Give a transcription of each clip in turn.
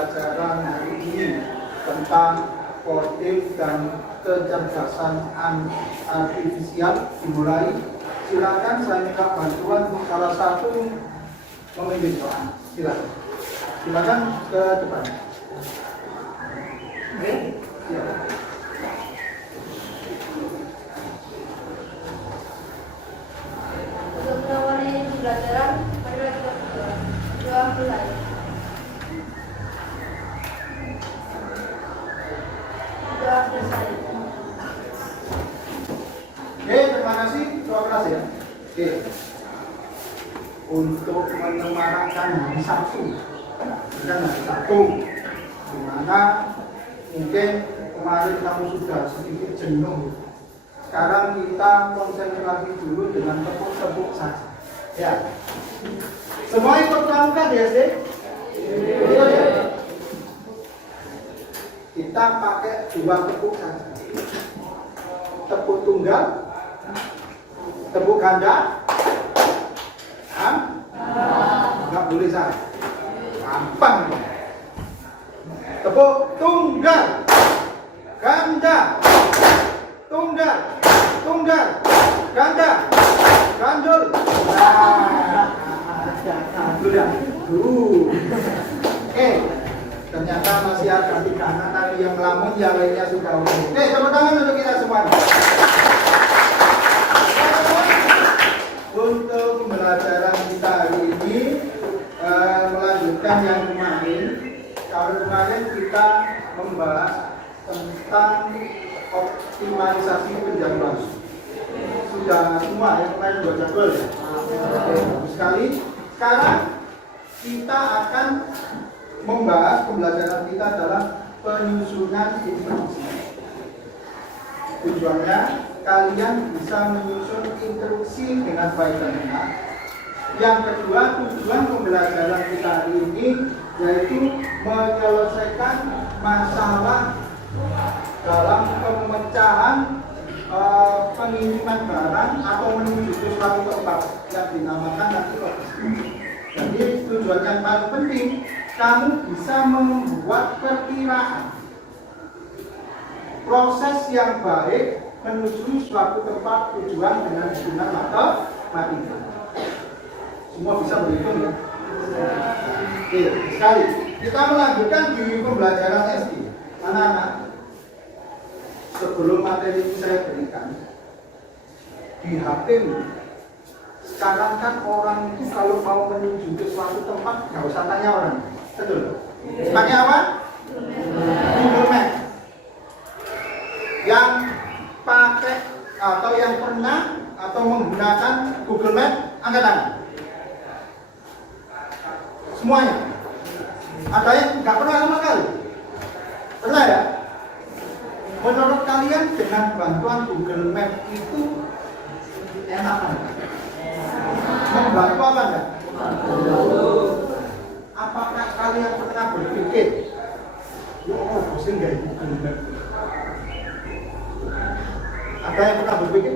pembelajaran hari ini tentang koding dan kecerdasan artifisial dimulai. Silakan saya minta bantuan untuk salah satu memimpin doa. Silakan ke depan. Silakan. Untuk mengawali pembelajaran, mari kita berdoa. Doa mulai. Doa selesai. Oke, terima kasih. Doa keras ya. Oke. Untuk menyemarakan hari Sabtu, dan hari Sabtu, dimana mungkin kemarin kamu sudah sedikit jenuh. Sekarang kita konsentrasi dulu dengan tepuk-tepuk saja. Ya. Semua ikut berangkat ya, SD? Ya. Kita pakai 2 tepuk saja. Tepuk tunggal, tepuk ganda. Enggak boleh salah. Gampang. Tepuk tunggal, ganda, tunggal, tunggal, ganda, gandul. Ternyata masih ada 3 anak tadi yang ngelamun, yang lainnya sudah oke. Tepuk tangan untuk kita semua. Untuk pembelajaran kita hari ini melanjutkan yang kemarin. Kalau kemarin kita membahas tentang optimalisasi penjadwalan. Sudah semua ya, kemarin sudah jadwal ya. Bagus sekali. Sekarang kita akan membahas pembelajaran kita adalah penyusunan instruksi. Tujuannya kalian bisa menyusun instruksi dengan baik dan benar. Yang kedua, tujuan pembelajaran kita hari ini yaitu menyelesaikan masalah dalam pemecahan pengiriman barang atau menuju ke suatu tempat yang dinamakan nanti logistik. Jadi tujuan yang paling penting, kamu bisa membuat perkiraan proses yang baik menuju suatu tempat tujuan dengan hitungan matematika. Semua bisa berhitung ya? Oke, sekali. Kita melanjutkan di pembelajaran SD. Anak-anak, sebelum materi ini saya berikan, di HP sekarang kan orang itu kalau mau menuju ke suatu tempat nggak usah tanya orang, betul? Pakai apa? Google Map. Yang pakai atau yang pernah atau menggunakan Google Map, angkat tangan. Semuanya. Ada yang nggak pernah sama sekali? Pernah ya? Menurut kalian dengan bantuan Google Map itu enak kan? Membantu apa enggak? Apakah kalian pernah berpikir, oh pusing nggak Google Map? Ada yang pernah berpikir?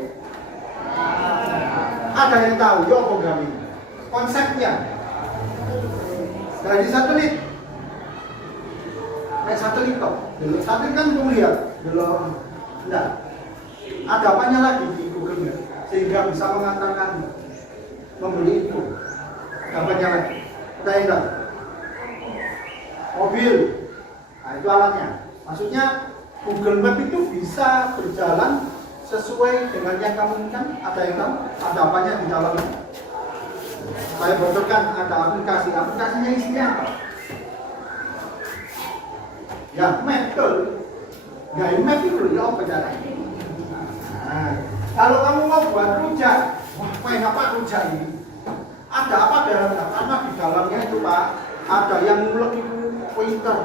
Ada yang tahu, ya apa enggak ini? Konsepnya dari satelit. Naik satelit kok. Satelit kan untuk lihat, belum. Enggak. Ada apanya lagi di Google Map sehingga bisa mengatakan membeli itu. Apanya lagi? Kita mobil. Nah itu alatnya. Maksudnya Google Map itu bisa berjalan sesuai dengan yang kamu inginkan. Ada yang tahu? Ada apanya di dalamnya? Saya bocorkan, ada aplikasi. Aplikasinya isinya apa? Ya, map betul. Gaya map itu ya apa caranya? Nah, kalau kamu mau buat rujak, wah, main apa rujak ini? Ada apa dalamnya? Karena di dalamnya itu Pak, ada yang ngulek itu pinter,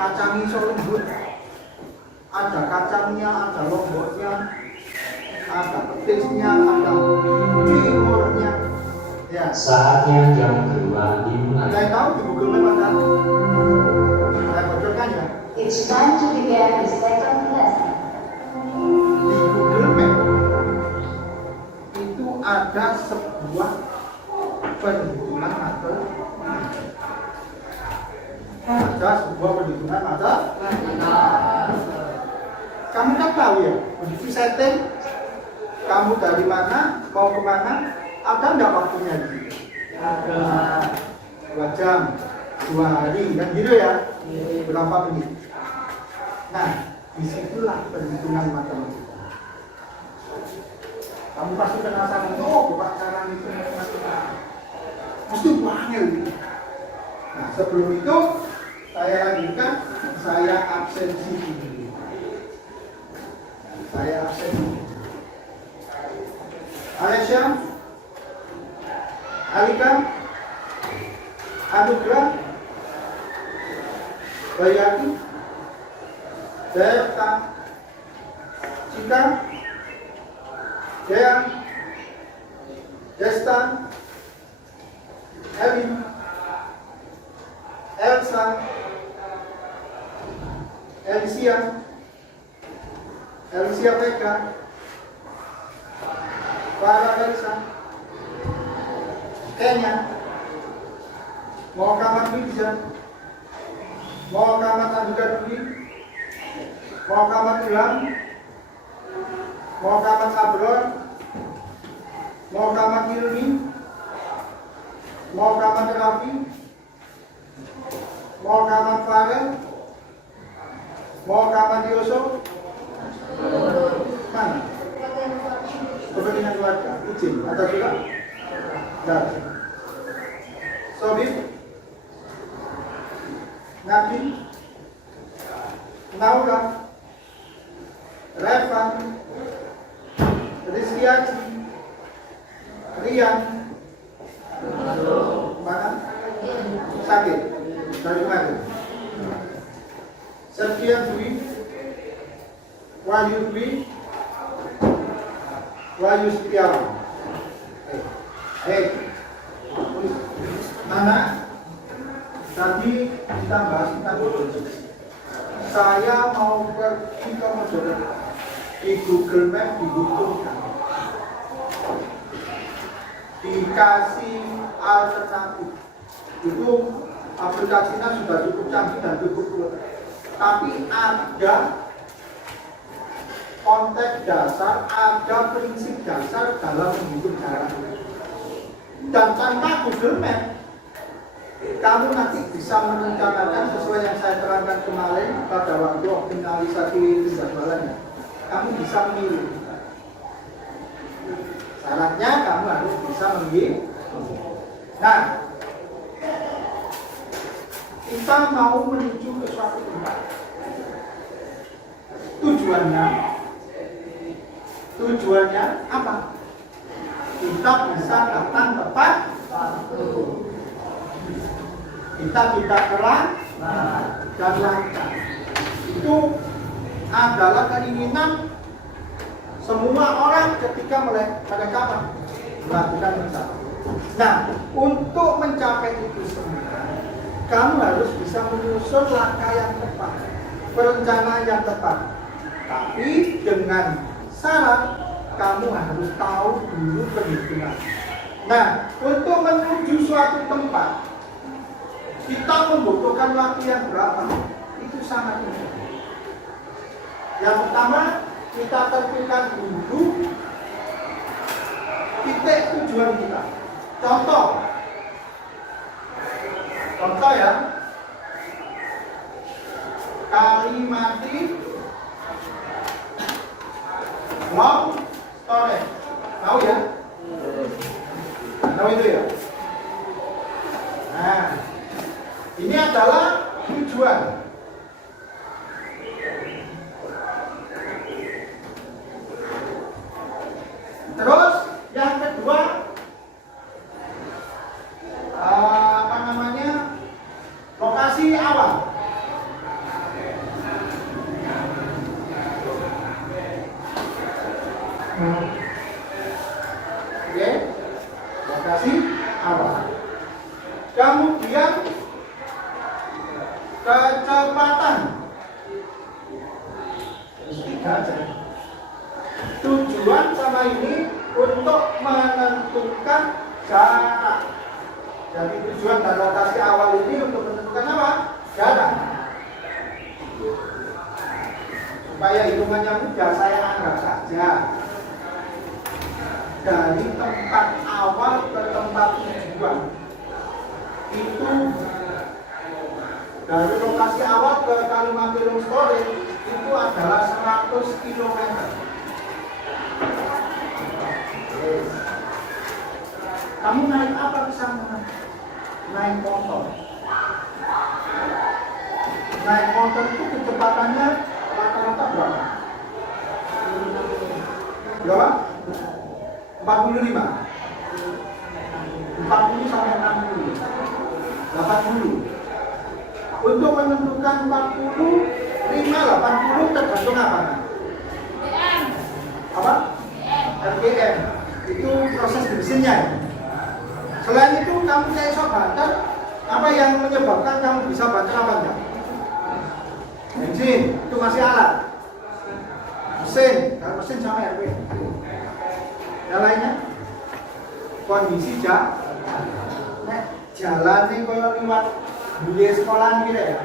kacang iso lembut, ada kacangnya, ada lomboknya, ada petisnya, ada timurnya. Ya. Saatnya jam kedua dimulai. Saya tahu di Google Map ada. Saya bocorkan ya. It's time to begin the second lesson. Di Google Map itu ada sebuah perhitungan matematika. perhitungan matematika. Kamu kan tahu ya, begitu setting, kamu dari mana, mau kemana, ada nggak waktunya gitu? Ada. 2 jam, 2 hari, kan gitu ya? Berapa menit? Nah, disitulah perhitungan matematika. Kamu pasti penasaran, oh, bukan cara hitung matematika. Mesti banyak gitu. Nah, sebelum itu, saya lanjutkan, saya absensi dulu. Saya absensi. Alesya, Alika, Anugrah, Bayati, Dayata, Cika, Dea, Desta, Eli, Elsa, Elisia Peka, Farah Elsa, Kenya, Muhammad Mirza, Muhammad Andika Dwi, Muhammad Ilham, Muhammad Abror, Muhammad Ilmi, Muhammad Rafi, Muhammad Farel, Muhammad Yusuf. Mana? Kepentingan keluarga, izin atau tidak? Tidak. Sobib, Nabi, Naura, Revan, Rizky Aji, Rian, mana? Sakit dari kemarin. Serpian Dwi, Wahyu Dwi, Wahyu Setiawan. Anak tadi kita bahas tentang konstruksi. Saya mau pergi ke Mojokerto. Di Google Map dibutuhkan, dikasih alternatif. Itu aplikasinya sudah cukup canggih dan cukup kuat. Tapi ada konteks dasar, ada prinsip dasar dalam menghitung jarak. Dan tanpa Google Map, kamu nanti bisa merencanakan sesuai yang saya terangkan kemarin pada waktu optimalisasi penjadwalannya. Kamu bisa memilih. Syaratnya kamu harus bisa memilih. Nah, kita mau menuju ke suatu tempat. Tujuannya apa? Kita bisa datang tepat waktu. Kita kelar dan lancar. Itu adalah keinginan semua orang ketika mereka melakukan mencapai. Nah, untuk mencapai itu semua, kamu harus bisa menyusun langkah yang tepat, perencanaan yang tepat. Tapi dengan syarat kamu harus tahu dulu perhitungan. Nah, untuk menuju suatu tempat, kita membutuhkan waktu yang berapa? Itu sangat mudah. Yang pertama, kita tentukan dulu titik tujuan kita. Contoh ya, Kalimati Long Tore. Tahu ya? Tahu itu ya? Nah, ini adalah tujuan. Terus yang kedua, lokasi awal. Oke, lokasi awal. Kemudian kecepatan. Tujuan sama ini untuk menentukan jarak. Jadi tujuan dan lokasi awal ini untuk menentukan apa? Jarak. supaya hitungannya mudah, saya anggap saja dari tempat awal ke tempat tujuan itu, dari lokasi awal ke Kalimatilung Storage itu adalah 100 km. Kamu naik apa ke sana? Naik motor. Naik motor itu kecepatannya rata-rata berapa? Berapa? 45. 40 sampai 60. 80. Untuk menentukan 40, 80 tergantung apa? Apa? RPM. Itu proses di mesinnya. Selain itu kamu saya iso banter, apa yang menyebabkan kamu bisa banter apa enggak? Bensin, itu masih alat. Mesin, kalau mesin sama RPM. Yang lainnya? Kondisi jalan ini kalau lewat di sekolah ini ya.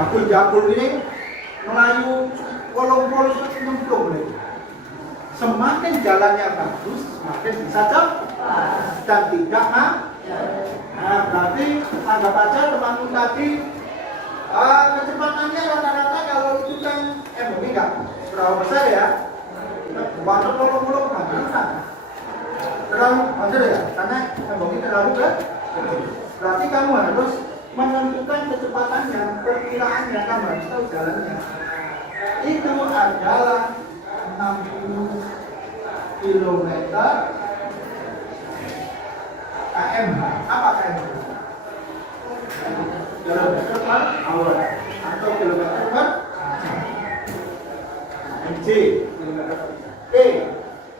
Dapur ini Melayu walaupun nyemplung. Semakin jalannya bagus, semakin bisa cepat dan tidak berarti anggap aja temanmu tadi kecepatannya rata-rata kalau itu kan ini enggak berapa besar ya, banyak pulau-pulau kan terlalu besar ya, karena ini terlalu kecil. Berarti kamu harus menentukan kecepatannya, perkiraannya kamu harus tahu jalannya. Itu adalah 60 km km. Apa km? Kilometer per hour atau kilometer per mc.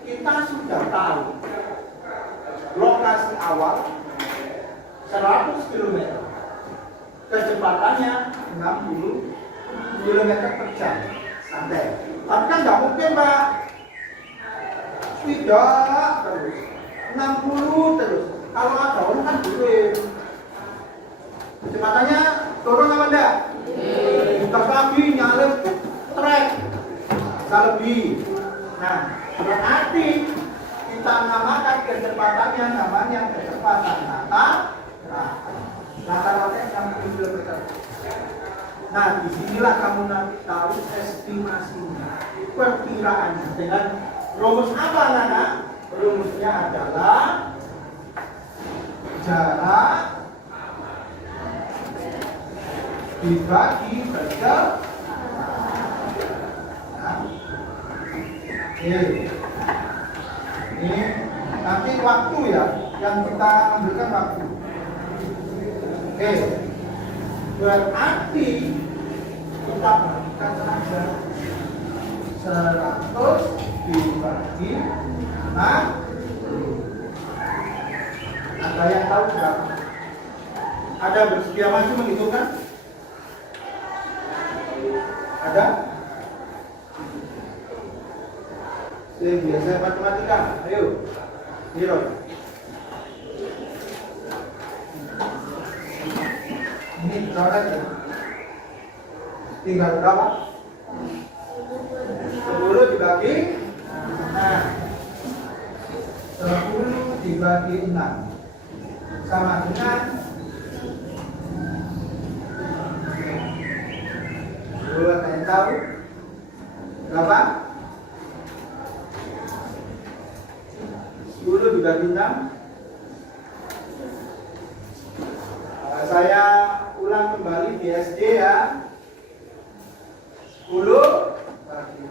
Kita sudah tahu lokasi awal 100 km, kecepatannya 60 km per jam, santai. Tapi kan nggak mungkin Pak, tidak terus 60 terus. Kalau ada orang kan duit, kecepatannya turun apa enggak? Bukan lagi nyalip trek, bisa lebih. Nah, berarti kita namakan kecepatannya namanya kecepatan rata-rata 60 km. Nah, disinilah kamu nanti tahu estimasinya, perkiraannya dengan rumus apa, Nana? Rumusnya adalah jarak dibagi berjarak. Ini nanti waktu ya, yang kita ambilkan waktu. Berarti kita bagikan saja 100 dibagi 60. Ada yang tahu berapa? Ada bersedia maju menghitungkan? Ada? Yang biasa matematika, ayo. Hiro. Ini coret ya. Tinggal berapa? 10 dibagi 10 dibagi 6 sama dengan 2. Kalian tahu berapa? 10 dibagi 6. Saya ulang kembali di SD ya. 10 bagi 6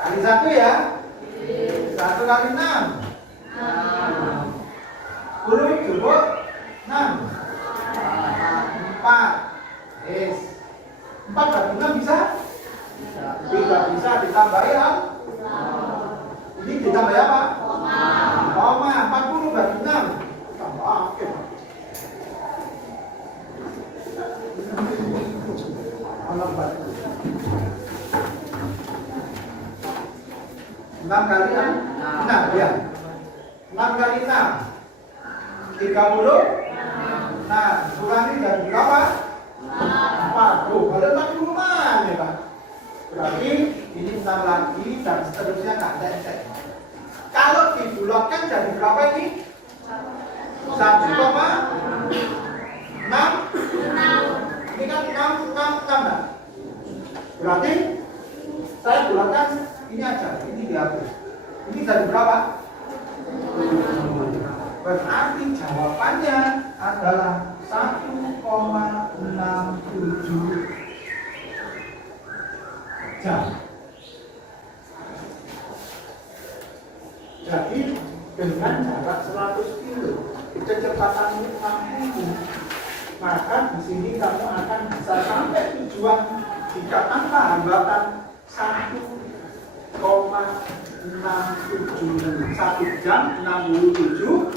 kali 1 ya. 1 kali 6 10 cukup 6 4. 4 bagi 6 bisa? Tidak bisa, ditambah ya. Ini ditambah apa? Koma. 40 bagi 6 tambah oke. 6 kali 6 ya. 6 kali 6 30. Nah, kurangi dari berapa? 4. Kalau 40 mah ya Pak. Berarti ini 6 lagi dan seterusnya nggak cek. Kalau dibulatkan jadi berapa ini? 1,6. Ini kan 6 kan? Berarti saya bulatkan ini aja, ini dihapus. Ini jadi berapa? Berarti jawabannya adalah 1,67 jam. Jadi dengan jarak 100 kilo, kecepatan 60, maka di sini kamu akan bisa sampai tujuan jika tanpa hambatan 1,67 1 jam 67.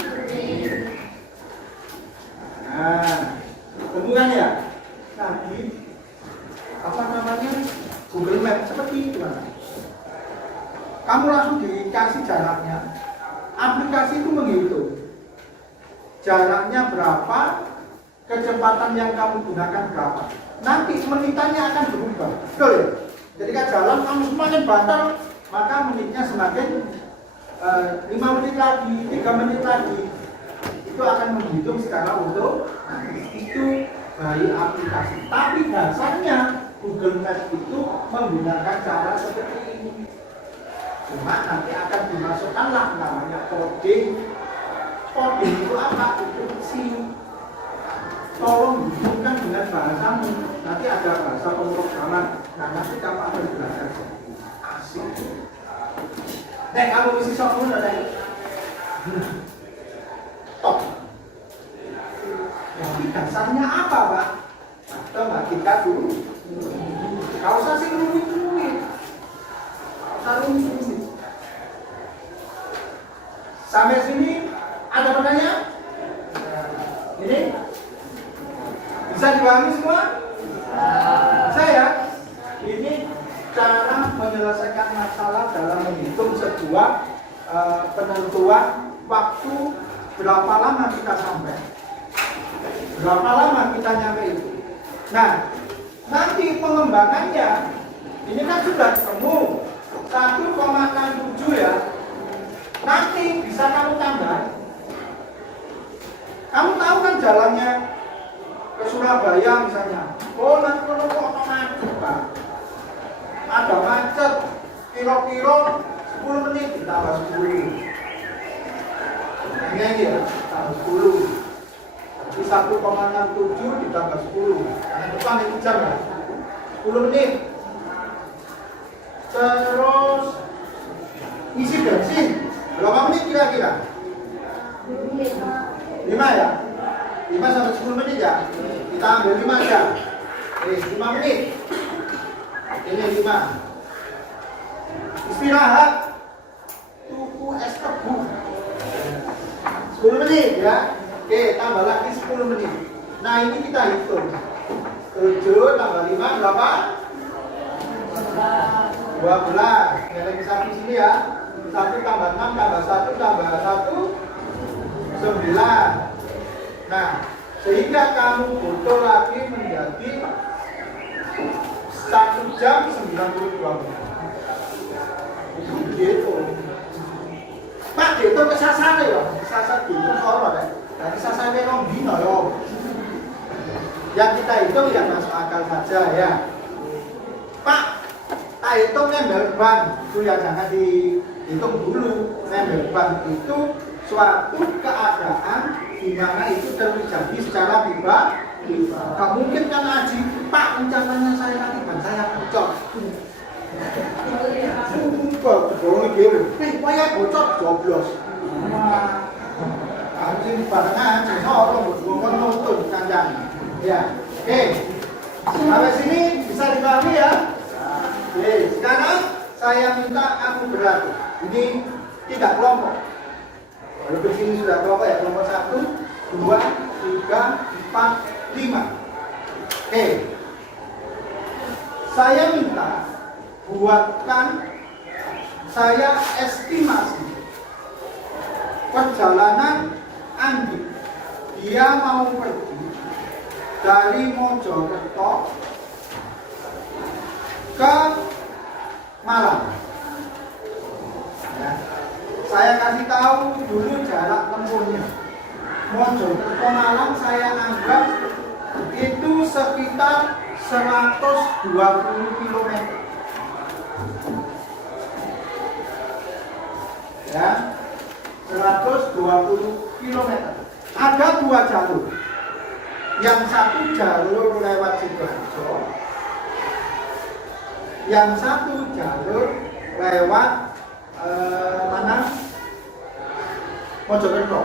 Nah, temukan ya. Tadi apa namanya? Google Map seperti itu kan. Kamu langsung dikasih jaraknya. Aplikasi itu menghitung jaraknya berapa, kecepatan yang kamu gunakan berapa. Nanti menitannya akan berubah. Betul ya? Ketika jalan kamu semakin banter, maka menitnya semakin 5 menit lagi, 3 menit lagi. Itu akan menghitung secara utuh. Nah, itu dari aplikasi. Tapi dasarnya Google Maps itu menggunakan cara seperti ini. Cuma nanti akan dimasukkanlah namanya coding. Coding itu apa? Itu SIM. Tolong hubungkan dengan bahasamu. Nanti ada bahasa pemrograman. Nah, nanti kamu akan belajar. Asik. Nek kamu mesti sok ngono nek. Top. Jadi dasarnya apa, Pak? Coba kita dulu. Kau usah sih rumit-rumit. Sampai sini ada pertanyaan? Ini bisa dipahami semua? Saya ini cara menyelesaikan masalah dalam menghitung sebuah penentuan waktu berapa lama kita sampai, berapa lama kita nyampe itu. Nah, nanti pengembangannya ini kan sudah ketemu 1,67 ya. Nanti bisa kamu tambah. Kamu tahu kan jalannya ke Surabaya misalnya. Oh, nanti kalau otomatis Pak. Ada macet, kira-kira 10 menit ditambah 10. Ini aja ya, tambah 10. Jadi 1,67 ditambah 10. Yang depan itu jam ya. 10 menit. Terus isi bensin berapa menit kira-kira? 5 ya? 5 sampai 10 menit ya? Kita ambil 5 aja. 5 menit. Ini 5. Istirahat. Tuku es tebu 10 menit ya. Oke, tambah lagi 10 menit. Nah, ini kita hitung. 7 tambah 5 berapa? 12. Ada sapi sini ya. 1 tambah 6 tambah 1 tambah 1 9. Nah, sehingga kamu butuh lagi menjadi 1 jam 92 menit. Itu gitu. Pak, itu kesasar ya. Kesasar gitu soal ya. Dari sasar memang dino ya. Yang kita hitung ya masuk akal saja ya. Pak, tak hitung nembel ban. Itu ya jangan dihitung dulu. Nembel ban itu suatu keadaan di mana itu terjadi secara tiba-tiba. Gak mungkin kan Aji, Pak, rencananya saya nanti ban saya bocor. Sumpah, bohong gitu. Pokoknya bocor, joblos. Wah, anjing barengan, orang berdua nonton kandang. Ya, oke. Sampai sini bisa dipahami ya. Oke, sekarang saya minta kamu berlatih. Ini tidak kelompok. Kalau begini sudah kelompok ya, kelompok 1, 2, 3, 4, 5. Oke. Saya minta buatkan saya estimasi perjalanan Andi. Dia mau pergi dari Mojokerto ke Malang. Ya. Saya kasih tahu dulu jarak tempuhnya. Mojokerto Malang saya anggap itu sekitar 120 km. Ya, 120 km. Ada 2 jalur. Yang satu jalur lewat Sidoarjo, yang satu jalur lewat mana? Mojokerto.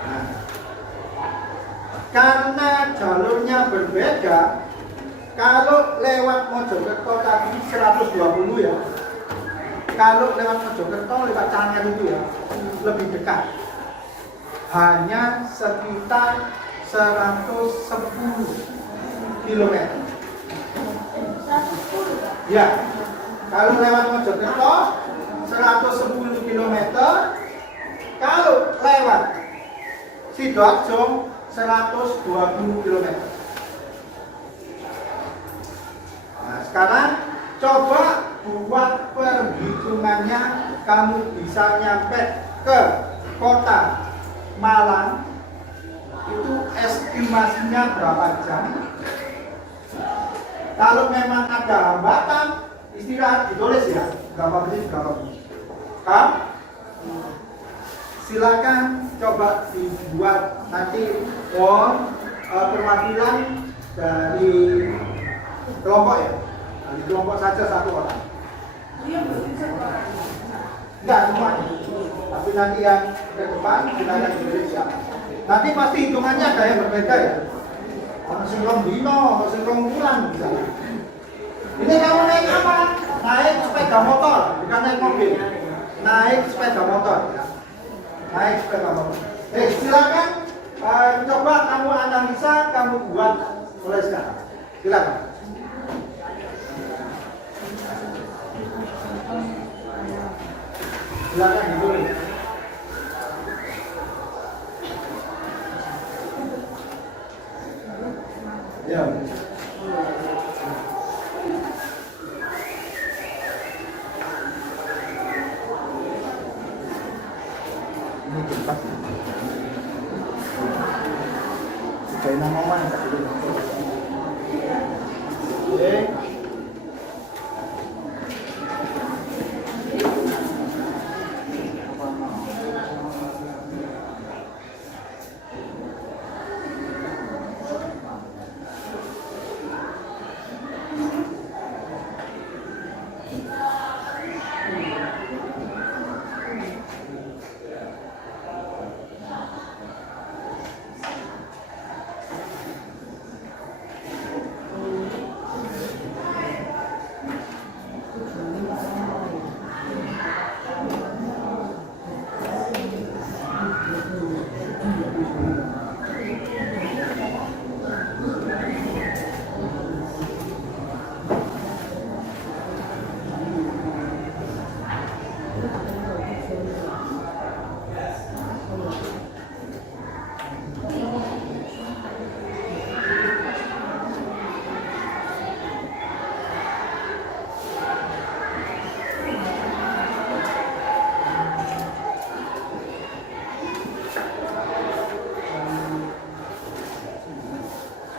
Nah, karena jalurnya berbeda, kalau lewat Mojokerto tadi 120 ya. Kalau lewat Mojokerto lewat Cangel itu ya lebih dekat. Hanya sekitar 110 km. Ya, kalau lewat Mojokerto 110 km. Kalau lewat Sidoarjo 120 km. Nah, sekarang coba buat perhitungannya, kamu bisa nyampe ke kota Malang itu estimasinya berapa jam? Kalau memang ada hambatan, istirahat ditulis ya, berapa menit. Silakan coba dibuat nanti perwakilan dari kelompok ya, dari kelompok saja 1 orang. Enggak semuanya, tapi nanti yang ke depan silakan ditulis siapa. Nanti pasti hitungannya ada yang berbeda ya. Orang singkong dino, orang singkong bulan misalnya. Ini kamu naik apa? Naik sepeda motor, bukan naik mobil. Naik sepeda motor ya. Naik sepeda motor. Silakan coba kamu analisa, kamu buat mulai sekarang. Silakan. Silakan ditulis. Ya. Ini tempat. Kayak nama mana dulu. Oke.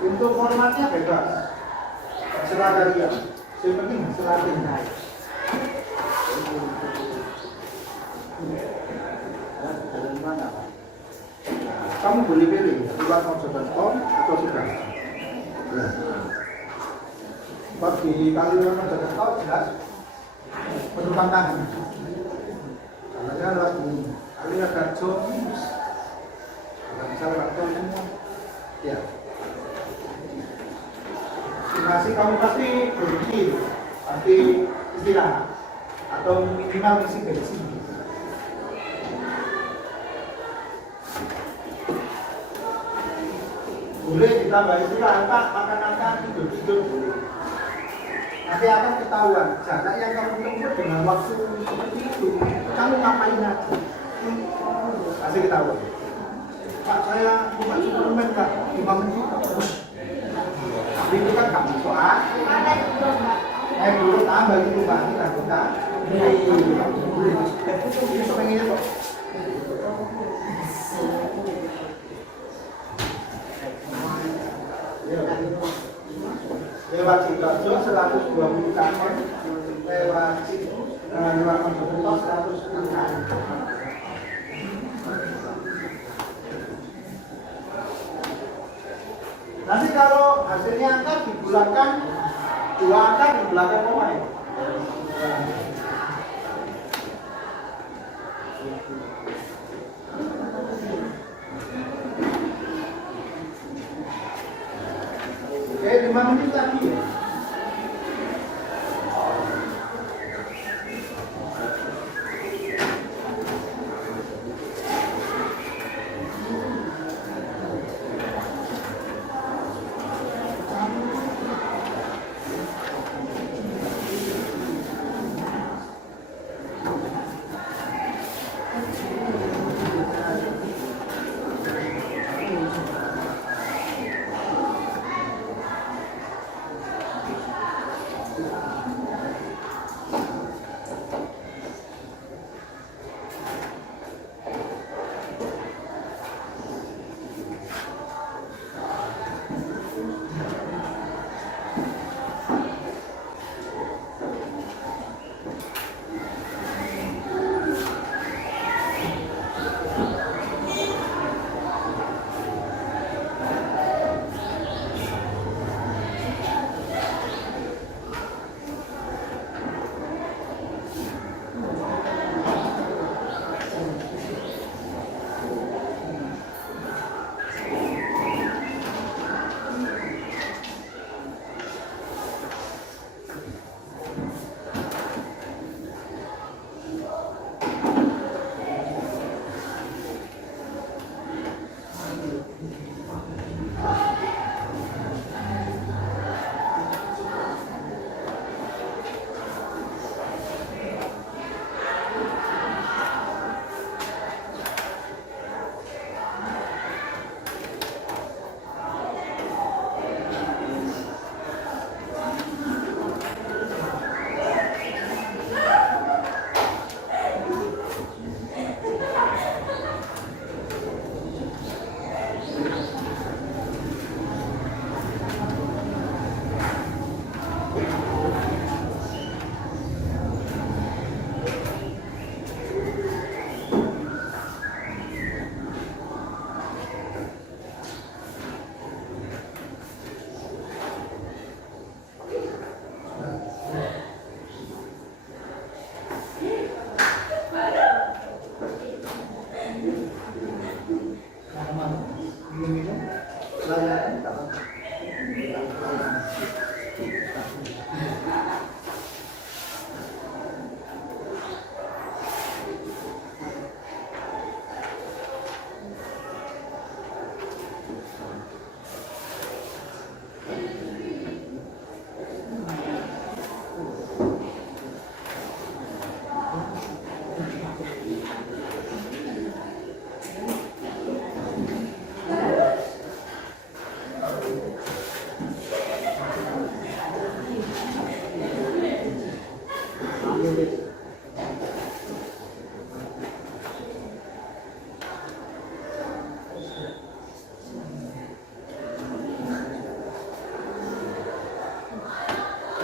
Untuk formatnya bebas, terserah kalian. Yang penting selalu naik. Kamu boleh pilih lewat Mojokerto atau Sidoarjo. Bagi kalian Mojokerto jelas penumpang tangan. Karena lewat ini, kalian ada Garjo, tidak bisa lewat tol semua. Ya. Masih kamu pasti berhenti, pasti istirahat atau minimal isi bensin. Boleh ditambah istirahat, Pak, makan tidur boleh. Nanti akan ketahuan jarak yang kamu tempuh dengan waktu seperti itu, kamu ngapain aja? Kasih ketahuan. Pak, saya bukan suplemen, Pak, 5 menit. tambah itu Pak, ini anggota. Ini pengennya kok. Lewat Sidoarjo 120 km, lewat Mojokerto 106 km. Nanti kalau hasilnya angka dibulakan, 2 angka dibulakan koma ya. Oke, 5 menit lagi ya.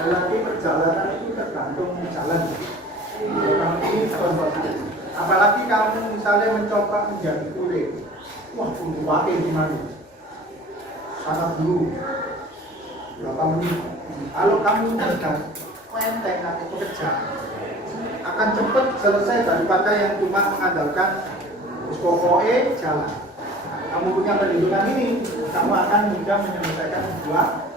Lagi perjalanan itu tergantung jalan. Apalagi kamu misalnya mencoba menjadi kulit, wah tunggu pakai gimana? Sangat dulu berapa menit. Kalau kamu cerdas, enteng atau bekerja, akan cepat selesai daripada yang cuma mengandalkan pokoknya jalan. Kamu punya perlindungan ini, kamu akan mudah menyelesaikan sebuah.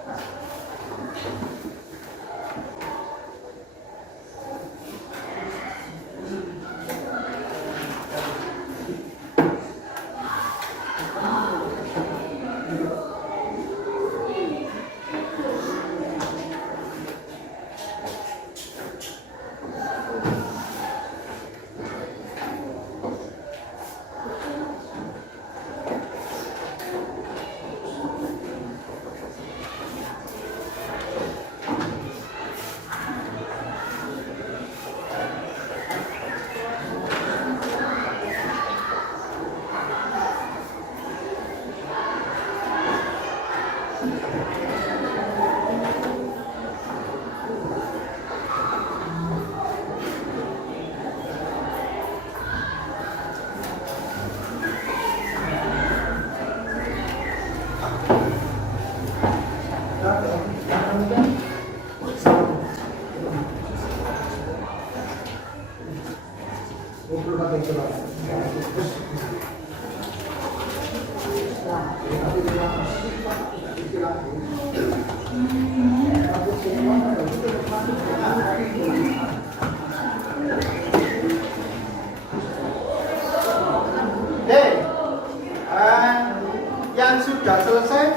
Yang sudah selesai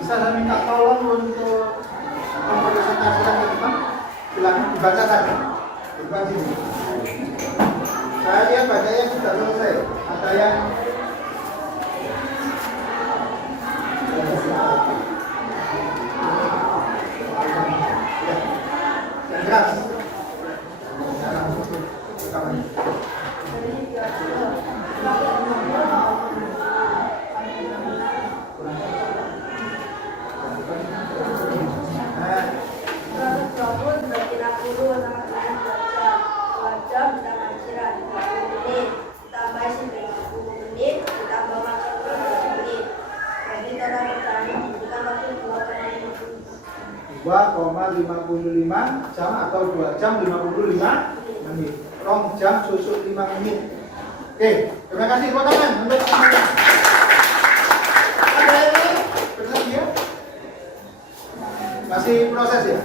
bisa saya minta tolong untuk mempresentasikan ke depan. Silakan dibaca saja. Dibaca sini. Saya lihat bacanya sudah selesai. Ada yang keras. Dua 2,55 jam atau 2 jam 55 menit. Rong jam susuk 5 menit. Oke, terima kasih tepuk tangan untuk semuanya. Ada yang lain? Bersedia? Masih proses ya?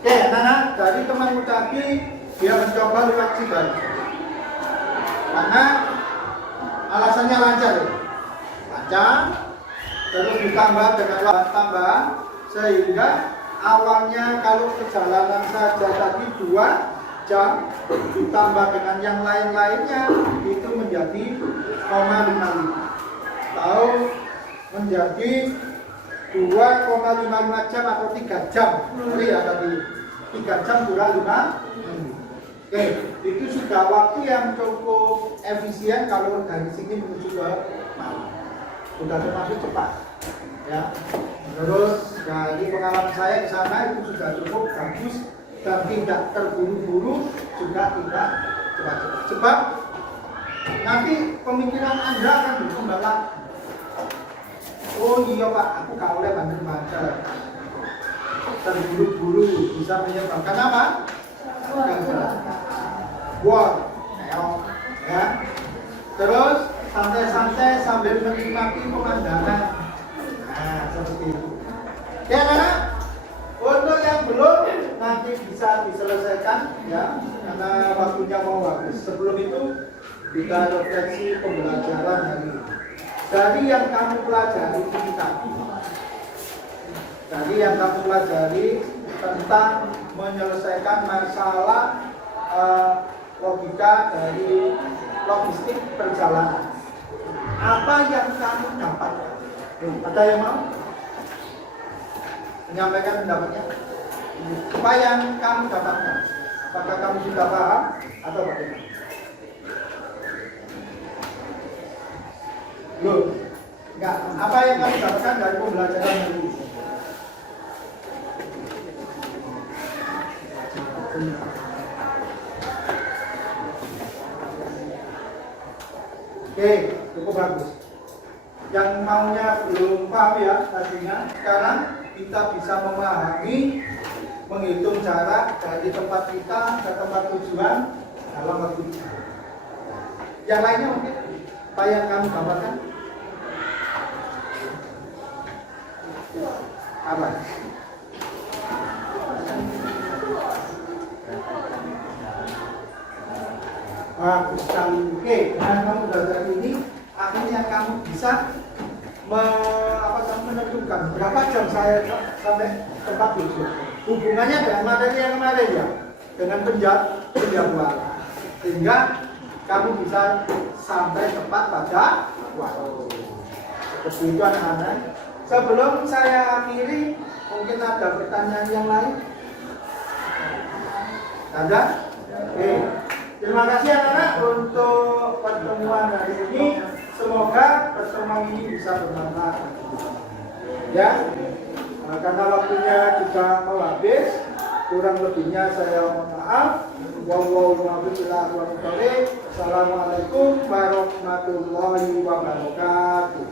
Oke, anak-anak, dari teman tadi dia mencoba lewat Cibaru. Karena alasannya lancar ya. Lancar, terus ditambah dengan tambahan sehingga awalnya kalau perjalanan saja tadi 2 jam ditambah dengan yang lain-lainnya itu menjadi 0,55 atau menjadi 2,55 jam atau 3 jam. Jadi ya tadi 3 jam kurang 5 menit. Oke, itu sudah waktu yang cukup efisien kalau dari sini menuju ke Malang. Sudah termasuk cepat. Ya. Terus dari pengalaman saya di sana itu sudah cukup bagus dan tidak terburu-buru, juga tidak cepat-cepat. Sebab nanti pemikiran Anda akan berkembang lagi. Oh iya Pak, aku gak boleh bantu baca. Terburu-buru bisa menyebabkan apa? Buat, ya. Terus santai-santai sambil menikmati pemandangan. Nah, seperti itu. Ya, anak-anak, untuk yang belum nanti bisa diselesaikan ya, karena waktunya mau habis. Sebelum itu kita refleksi pembelajaran hari ini. Dari yang kamu pelajari ini tadi, dari yang kamu pelajari tentang menyelesaikan masalah logika dari logistik perjalanan. Apa yang kamu dapatkan? Ada yang mau menyampaikan pendapatnya? Apa yang kamu dapatkan? Apakah kamu sudah paham atau bagaimana? Loh, enggak. Apa yang kamu dapatkan dari pembelajaran ini? Oke, cukup bagus. Yang maunya belum paham ya tadinya, sekarang kita bisa memahami, menghitung jarak dari tempat kita ke tempat tujuan dalam waktu kita. Yang lainnya mungkin apa yang kamu gambarkan? Apa? Bagus sekali. Oke, dengan kamu belajar ini, akhirnya kamu bisa menentukan berapa jam saya sampai tempat tujuan. Hubungannya dengan materi yang kemarin ya, dengan penjadwalan, sehingga kamu bisa sampai tepat pada waktu. Seperti itu anak-anak. Sebelum saya akhiri, mungkin ada pertanyaan yang lain? Ada? Oke. Terima kasih anak-anak untuk pertemuan hari ini. Semoga pertemuan ini bisa bermanfaat. Ya, karena waktunya juga mau habis, kurang lebihnya saya mohon maaf. Assalamualaikum warahmatullahi wabarakatuh.